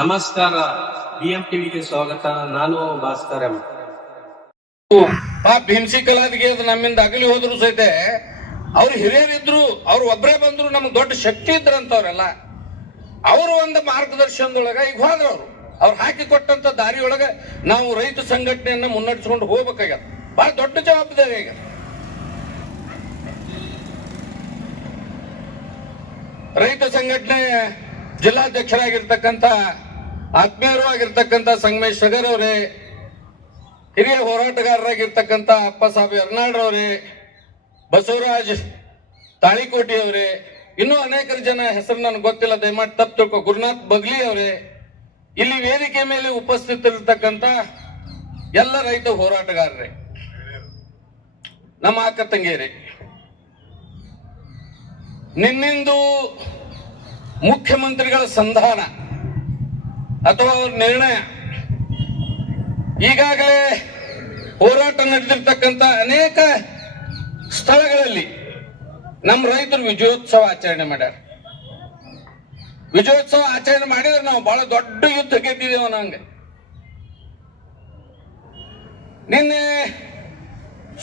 ನಮಸ್ಕಾರ, ಬಿಎಂ ಟಿವಿಗೆ ಸ್ವಾಗತ. ನಾನು ಭಾಸ್ಕರ್ ಎಂ. ಭೀಮ್ಸಿ ಕಲಾದಿಗೆ ಅದು ನಮ್ಮಿಂದ ಅಗಲಿ ಹೋದ್ರು ಸಹಿತ ಅವ್ರು ಹಿರಿಯರಿದ್ರು, ಅವ್ರು ಒಬ್ಬರೇ ಬಂದ್ರು, ನಮ್ಗೆ ದೊಡ್ಡ ಶಕ್ತಿ ಇದ್ರಂತವ್ರೆಲ್ಲ. ಅವರು ಒಂದು ಮಾರ್ಗದರ್ಶನದೊಳಗ ಈಗ ಹೋದ್ರವ್ರು ಅವ್ರು ಹಾಕಿ ಕೊಟ್ಟಂತ ದಾರಿಯೊಳಗ ನಾವು ರೈತ ಸಂಘಟನೆಯನ್ನ ಮುನ್ನಡೆಸ್ಕೊಂಡು ಹೋಗ್ಬೇಕಾಗ್ಯದ. ಬಹಳ ದೊಡ್ಡ ಜವಾಬ್ದಾರಿ ಈಗ. ರೈತ ಸಂಘಟನೆ ಜಿಲ್ಲಾಧ್ಯಕ್ಷರಾಗಿರ್ತಕ್ಕಂಥ ಆತ್ಮೀಯರು ಆಗಿರ್ತಕ್ಕಂಥ ಸಂಗಮೇಶ್ ಸಗರ್ ಅವರೇ, ಹಿರಿಯ ಹೋರಾಟಗಾರರಾಗಿರ್ತಕ್ಕಂಥ ಅಪ್ಪಸಾಬಿ ಅರ್ನಾಳ್ರವರೇ, ಬಸವರಾಜ್ ತಾಳಿಕೋಟಿ ಅವರೇ, ಇನ್ನೂ ಅನೇಕರ ಜನ ಹೆಸರು ನನಗೆ ಗೊತ್ತಿಲ್ಲ, ದಯಮಾಡಿ ತಪ್ಪು ತಿಳ್ಕೊ, ಗುರುನಾಥ್ ಬಗ್ಲಿ ಅವರೇ, ಇಲ್ಲಿ ವೇದಿಕೆ ಮೇಲೆ ಉಪಸ್ಥಿತರಿರ್ತಕ್ಕಂಥ ಎಲ್ಲ ರೈತ ಹೋರಾಟಗಾರರೇ, ನಮ್ಮ ಅಕ್ಕ ತಂಗಿಯರೇ, ನಿನ್ನಿಂದು ಮುಖ್ಯಮಂತ್ರಿಗಳ ಸಂಧಾನ ಅಥವಾ ಅವ್ರ ನಿರ್ಣಯ, ಈಗಾಗಲೇ ಹೋರಾಟ ನಡೆದಿರ್ತಕ್ಕಂಥ ಅನೇಕ ಸ್ಥಳಗಳಲ್ಲಿ ನಮ್ಮ ರೈತರು ವಿಜಯೋತ್ಸವ ಆಚರಣೆ ಮಾಡ್ಯಾರ. ವಿಜಯೋತ್ಸವ ಆಚರಣೆ ಮಾಡಿದ್ರೆ ನಾವು ಬಹಳ ದೊಡ್ಡ ಯುದ್ಧ ಗೆದ್ದಿದ್ದೇವೆ ಅನ್ನಂಗೆ. ನಿನ್ನೆ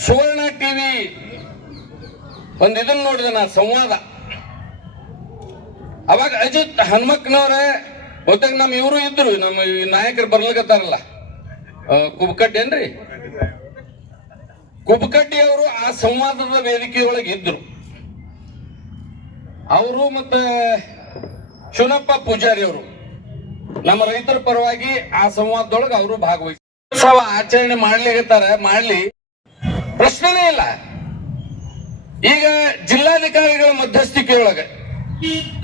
ಸುವರ್ಣ ಟಿವಿ ಒಂದು ಇದನ್ನ ನೋಡಿದೆ ನಾನು, ಸಂವಾದ. ಅವಾಗ ಅಜಿತ್ ಹನುಮಕ್ನವ್ರೆ, ಬಹುತೇಕ ನಮ್ಮ ಇವರು ಇದ್ರು, ನಮ್ಮ ನಾಯಕರು ಬರ್ಲಿಕತ್ತಾರಲ್ಲ, ಕುಬಕಡ್ಡಿ ಏನ್ರಿ, ಕುಬಕಡ್ಡಿ ಅವರು ಆ ಸಂವಾದದ ವೇದಿಕೆಯೊಳಗೆ ಇದ್ರು. ಅವರು ಮತ್ತೆ ಶಿವನಪ್ಪ ಪೂಜಾರಿ ಅವರು ನಮ್ಮ ರೈತರ ಪರವಾಗಿ ಆ ಸಂವಾದದೊಳಗೆ ಅವರು ಭಾಗವಹಿಸಿ ಉತ್ಸವ ಆಚರಣೆ ಮಾಡ್ಲಿ, ಪ್ರಶ್ನೆನೇ ಇಲ್ಲ. ಈಗ ಜಿಲ್ಲಾಧಿಕಾರಿಗಳ ಮಧ್ಯಸ್ಥಿಕೆಯೊಳಗೆ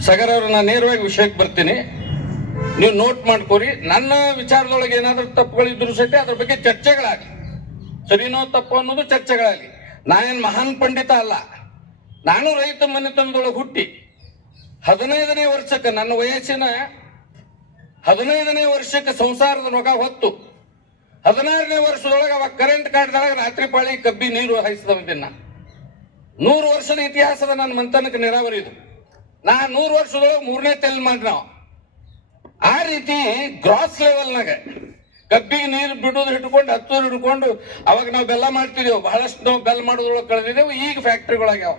ಸಗರ್ ಅವರು, ನಾನು ನೇರವಾಗಿ ವಿಷಯಕ್ಕೆ ಬರ್ತೀನಿ, ನೀವು ನೋಟ್ ಮಾಡ್ಕೋರಿ. ನನ್ನ ವಿಚಾರದೊಳಗೆ ಏನಾದ್ರೂ ತಪ್ಪುಗಳಿದ್ರು ಸಹಿತ ಅದ್ರ ಬಗ್ಗೆ ಚರ್ಚೆಗಳಾಗಲಿ, ಸರಿನೋ ತಪ್ಪು ಅನ್ನೋದು ಚರ್ಚೆಗಳಾಗಲಿ. ನಾನೇನು ಮಹಾನ್ ಪಂಡಿತ ಅಲ್ಲ, ನಾನು ರೈತ ಮನೆತನದೊಳಗೆ ಹುಟ್ಟಿ 15ನೇ ವರ್ಷಕ್ಕೆ, ನನ್ನ ವಯಸ್ಸಿನ 15ನೇ ವರ್ಷಕ್ಕೆ ಸಂಸಾರದ ರೊಗ ಹೊತ್ತು 16ನೇ ವರ್ಷದೊಳಗೆ ಅವಾಗ ಕರೆಂಟ್ ಕಾಡ್ದಾಗ ರಾತ್ರಿ ಪಾಳಿ ಕಬ್ಬಿ ನೀರು ಹಾಯಿಸಿದವಿದ್ದೆ. 100 ವರ್ಷದ ಇತಿಹಾಸದ ನನ್ನ ಮಂತನಕ್ಕೆ ನೀರಾವರಿ ಇದು. ನಾ 100 ವರ್ಷದೊಳಗೆ 3ನೇ ತೆಲ್ ಮಾಡಿ ನಾವು ಆ ರೀತಿ ಗ್ರಾಸ್ ಲೆವೆಲ್ನಾಗ ಕಬ್ಬಿಗೆ ನೀರು ಬಿಡೋದು ಹಿಡ್ಕೊಂಡು ಹತ್ತೋದು ಹಿಡ್ಕೊಂಡು ಅವಾಗ ನಾವು ಬೆಲ್ಲ ಮಾಡ್ತಿದ್ದೇವೆ, ಬಹಳಷ್ಟು ನಾವು ಬೆಲ್ಲ ಮಾಡೋದ್ರೊಳಗೆ ಕಳೆದಿದ್ದೇವೆ. ಈಗ ಫ್ಯಾಕ್ಟ್ರಿಗಳಾಗ್ಯಾವ.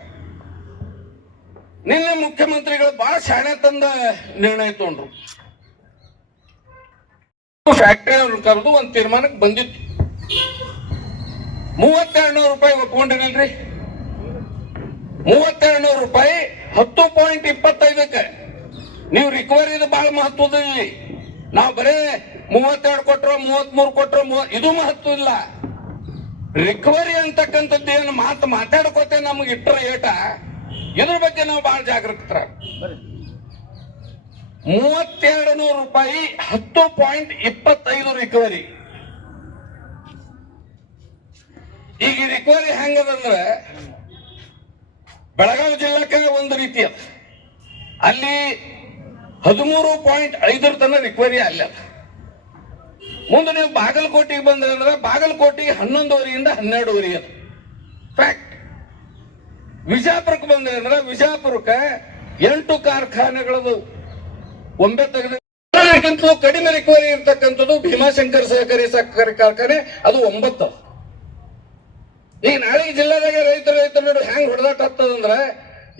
ನಿನ್ನೆ ಮುಖ್ಯಮಂತ್ರಿಗಳು ಬಹಳ ಶಾಣೆ ತಂದ ನಿರ್ಣಯ ತಗೊಂಡ್ರು. ಫ್ಯಾಕ್ಟ್ರಿ ಅವ್ರನ್ನ ಕರೆದು ಒಂದು ತೀರ್ಮಾನಕ್ಕೆ ಬಂದಿತ್ತು. 3200 ರೂಪಾಯಿ ಒಪ್ಕೊಂಡಿರಲ್ರಿ, 3200 ರೂಪಾಯಿ 10.25ಕ್ಕೆ ನೀವು ರಿಕವರಿದು ಬಹಳ ಮಹತ್ವದಲ್ಲಿ. ನಾವು ಬರೇ 32 ಕೊಟ್ಟರು 33 ಕೊಟ್ಟರು ಇದು ಮಹತ್ವ ಇಲ್ಲ. ರಿಕವರಿ ಅಂತಕ್ಕಂಥದ್ದು ಏನು ಮಾತಾಡ್ಕೋತೆ ನಮಗೆ ಇಟ್ಟರೆ ಏಟ, ಇದ್ರ ಬಗ್ಗೆ ನಾವು ಬಹಳ ಜಾಗೃತರ. 3200 ರೂಪಾಯಿ 10.25 ರಿಕವರಿ. ಈಗ ರಿಕವರಿ ಹೆಂಗದಂದ್ರೆ, ಬೆಳಗಾವಿ ಜಿಲ್ಲಾಕ್ಕೆ ಒಂದು ರೀತಿ ಅದ, ಅಲ್ಲಿ 13.5 ತನ ರಿಕವರಿ ಅಲ್ಲ. ಮುಂದೆ ನೀವು ಬಾಗಲಕೋಟೆಗೆ ಬಂದ್ರೆ ಅಂದ್ರೆ ಬಾಗಲಕೋಟೆಗೆ 11:30 12:30 ಅದು ಫ್ಯಾಕ್ಟ್. ವಿಜಾಪುರಕ್ಕೆ ಬಂದ್ರೆ ಅಂದ್ರೆ ವಿಜಾಪುರಕ್ಕೆ 8 ಕಾರ್ಖಾನೆಗಳದು ಒಂಬೆ ತೆಗೆದು ಕಡಿಮೆ ರಿಕವರಿ ಇರ್ತಕ್ಕಂಥದ್ದು ಭೀಮಾಶಂಕರ್ ಸಹಕಾರಿ ಕಾರ್ಖಾನೆ, ಅದು 9. ಈಗ ನಾಳೆ ಜಿಲ್ಲಾದಾಗ ರೈತರ ನಡು ಹೆಂಗ್ ಹೊಡೆದಾಟ ಆಗ್ತದಂದ್ರೆ,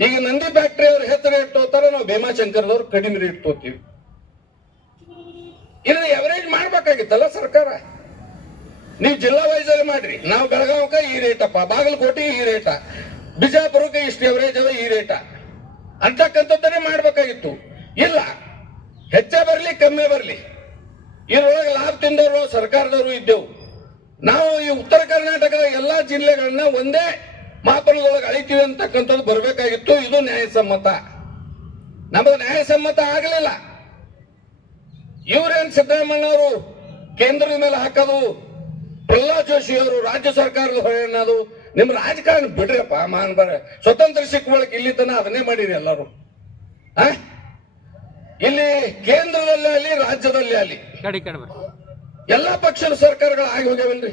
ಈಗ ನಂದಿ ಫ್ಯಾಕ್ಟ್ರಿ ಅವ್ರ ಹೆಸರು ರೇಟ್ ತೋತಾರ, ನಾವು ಭೀಮಾಶಂಕರ್ದವ್ರು ಕಡಿಮೆ ರೇಟ್ ತೋತೀವಿ. ಇದನ್ನ ಎವರೇಜ್ ಮಾಡ್ಬೇಕಾಗಿತ್ತಲ್ಲ ಸರ್ಕಾರ. ನೀವು ಜಿಲ್ಲಾ ವೈಸ್ ಅಲ್ಲಿ ಮಾಡ್ರಿ, ನಾವು ಬೆಳಗಾವಕ್ಕೆ ಈ ರೇಟಪ್ಪ, ಬಾಗಲಕೋಟೆ ಈ ರೇಟ, ಬಿಜಾಪುರಕ್ಕೆ ಇಷ್ಟು ಎವರೇಜ್ ಅದ ಈ ರೇಟ ಅಂತಕ್ಕಂಥದ್ದನ್ನೇ ಮಾಡ್ಬೇಕಾಗಿತ್ತು. ಇಲ್ಲ, ಹೆಚ್ಚೇ ಬರ್ಲಿ ಕಮ್ಮಿ ಬರ್ಲಿ, ಇದ್ರೊಳಗೆ ಲಾಭ ತಿಂದವರು ಸರ್ಕಾರದವರು ಇದ್ದೆವು. ನಾವು ಈ ಉತ್ತರ ಕರ್ನಾಟಕದ ಎಲ್ಲಾ ಜಿಲ್ಲೆಗಳನ್ನ ಒಂದೇ ಮಾಪನದೊಳಗೆ ಅಳಿತೀವಿ ಅಂತಕ್ಕಂಥದ್ದು ಬರಬೇಕಾಗಿತ್ತು. ಇದು ನ್ಯಾಯಸಮ್ಮತ. ನಮಗೆ ನ್ಯಾಯಸಮ್ಮತ ಆಗಲಿಲ್ಲ. ಇವ್ರೇನ್ ಸಿದ್ದರಾಮಯ್ಯವರು ಕೇಂದ್ರದ ಮೇಲೆ ಹಾಕೋದು, ಪ್ರಹ್ಲಾದ್ ಜೋಶಿ ಅವರು ರಾಜ್ಯ ಸರ್ಕಾರದ ಹೊರೆ ಅನ್ನೋದು, ನಿಮ್ ರಾಜಕಾರಣ ಬಿಡ್ರಪ್ಪ. ಮಾನ್ ಬರ ಸ್ವತಂತ್ರ ಸಿಕ್ಕುವಳಕ್ಕೆ ಇಲ್ಲಿ ತನ ಅದನ್ನೇ ಮಾಡಿರಿ ಎಲ್ಲರೂ. ಇಲ್ಲಿ ಕೇಂದ್ರದಲ್ಲಿ ಅಲ್ಲಿ ರಾಜ್ಯದಲ್ಲಿ ಅಲ್ಲಿ ಎಲ್ಲಾ ಪಕ್ಷದ ಸರ್ಕಾರಗಳು ಆಗಿ ಹೋಗ್ಯಾವಲ್ರಿ.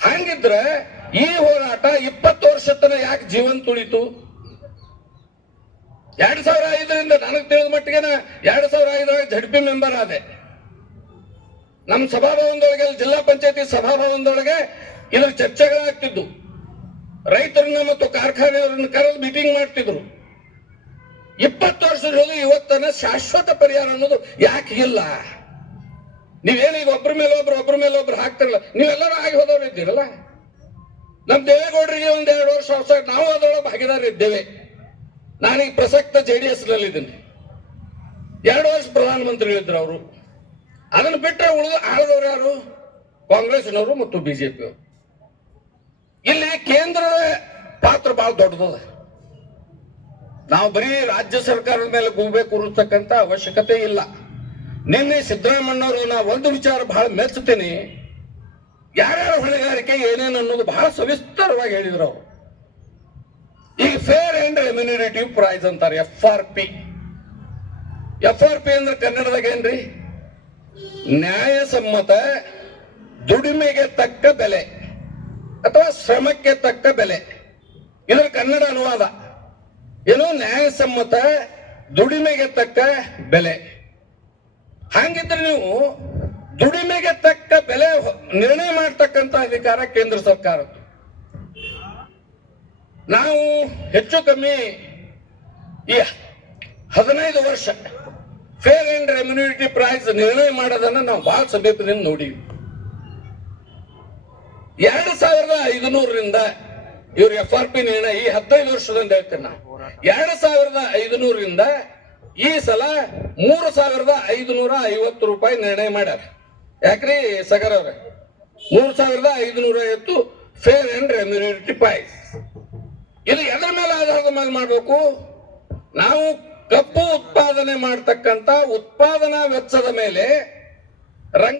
ಹಂಗಿದ್ರೆ ಈ ಹೋರಾಟ 20 ವರ್ಷ ತನ ಯಾಕೆ ಜೀವನ್ ತುಳಿತು? 2005ರಿಂದ ನನಗೆ ತಿಳಿದ ಮಟ್ಟಿಗೆ 2005 ಜಡ್ಪಿ ಮೆಂಬರ್ ಆದೆ. ನಮ್ಮ ಸಭಾಭವನದೊಳಗೆ, ಜಿಲ್ಲಾ ಪಂಚಾಯತಿ ಸಭಾಭವನದೊಳಗೆ ಇದ್ರ ಚರ್ಚೆಗಳಾಗ್ತಿದ್ದು. ರೈತರನ್ನ ಮತ್ತು ಕಾರ್ಖಾನೆಯವರನ್ನ ಕರೆದು ಮೀಟಿಂಗ್ ಮಾಡ್ತಿದ್ರು. 20 ವರ್ಷದಲ್ಲಿ ಇವತ್ತನ ಶಾಶ್ವತ ಪರಿಹಾರ ಅನ್ನೋದು ಯಾಕೆ ಇಲ್ಲ? ನೀವೇನೀಗ ಒಬ್ಬರ ಮೇಲೆ ಒಬ್ರು ಹಾಕ್ತಿರಲ್ಲ, ನೀವೆಲ್ಲರೂ ಆಗಿ ಹೋದವ್ರು ಇದ್ದೀರಲ್ಲ. ನಮ್ ದೇವೇಗೌಡರಿಗೆ 1-2 ವರ್ಷ ಹೊಸ ನಾವು ಅದರೊಳಗೆ ಭಾಗಿದಾರ ಇದ್ದೇವೆ. ನಾನೀಗ ಪ್ರಸಕ್ತ JDS ನಲ್ಲಿದ್ದೀನಿ. 2 ವರ್ಷ ಪ್ರಧಾನಮಂತ್ರಿಗಳಿದ್ರು ಅವರು. ಅದನ್ನು ಬಿಟ್ಟರೆ ಉಳಿದು ಆಳದವ್ರು ಯಾರು? ಕಾಂಗ್ರೆಸ್ನವರು ಮತ್ತು ಬಿಜೆಪಿಯವರು. ಇಲ್ಲಿ ಕೇಂದ್ರದ ಪಾತ್ರ ಬಹಳ ದೊಡ್ಡದದ. ನಾವು ಬರೀ ರಾಜ್ಯ ಸರ್ಕಾರದ ಮೇಲೆ ಗೂಬೆ ಕೂರಿಸ್ತಕ್ಕಂಥ ಅವಶ್ಯಕತೆ ಇಲ್ಲ. ನಿನ್ನೆ ಸಿದ್ದರಾಮಣ್ಣವರು ನಾ ಒಂದು ವಿಚಾರ ಬಹಳ ಮೆಚ್ಚುತ್ತೇನೆ. ಯಾರ್ಯಾರ ಹೊಣೆಗಾರಿಕೆ ಏನೇನು ಅನ್ನೋದು ಬಹಳ ಸವಿಸ್ತರವಾಗಿ ಹೇಳಿದ್ರು ಅವರು. ಈಗ ಫೇರ್ ಅಂಡ್ ರೆಮ್ಯುನರೇಟಿವ್ ಪ್ರೈಸ್ ಅಂತಾರೆ, FRP. FRP ಅಂದ್ರೆ ಕನ್ನಡದಾಗ ಏನ್ರಿ? ನ್ಯಾಯಸಮ್ಮತ ದುಡಿಮೆಗೆ ತಕ್ಕ ಬೆಲೆ ಅಥವಾ ಶ್ರಮಕ್ಕೆ ತಕ್ಕ ಬೆಲೆ. ಇದರ ಕನ್ನಡ ಅನುವಾದ ಏನು? ನ್ಯಾಯಸಮ್ಮತ ದುಡಿಮೆಗೆ ತಕ್ಕ ಬೆಲೆ. ಹಾಗಿದ್ರೆ ನೀವು ದುಡಿಮೆಗೆ ತಕ್ಕ ಬೆಲೆ ನಿರ್ಣಯ ಮಾಡತಕ್ಕಂತ ಅಧಿಕಾರ ಕೇಂದ್ರ ಸರ್ಕಾರದ್ದು. ನಾವು ಹೆಚ್ಚು ಕಮ್ಮಿ ಈ 15 ವರ್ಷ ಫೇರ್ ಅಂಡ್ ರೆಮ್ಯುನರೇಟಿವ್ ಪ್ರೈಸ್ ನಿರ್ಣಯ ಮಾಡೋದನ್ನ ನಾವು ಬಹಳ ಸಮೀಪದಿಂದ ನೋಡಿವಿ. 2500ರಿಂದ ಇವ್ರ FRP ನಿರ್ಣಯ, ಈ 15 ವರ್ಷದಿಂದ ಹೇಳ್ತೇನೆ ನಾ, 2500ರಿಂದ ಈ ಸಲ 3550 ರೂಪಾಯಿ ನಿರ್ಣಯ ಮಾಡ್ಯಾರ. ಯಾಕ್ರಿ ಸಗರ್ ಅವ್ರೆ? 3550 ಫೇರ್ ಅಂಡ್ ರೆಮ್ಯುನರೇಟಿವ್ ಪ್ರೈಸ್. ಇದು ಎದರ ಮೇಲೆ ಆಧಾರದ ಮೇಲೆ ಮಾಡಬೇಕು? ನಾವು ಕಬ್ಬು ಉತ್ಪಾದನೆ ಮಾಡತಕ್ಕಂತ ಉತ್ಪಾದನಾ ವೆಚ್ಚದ ಮೇಲೆ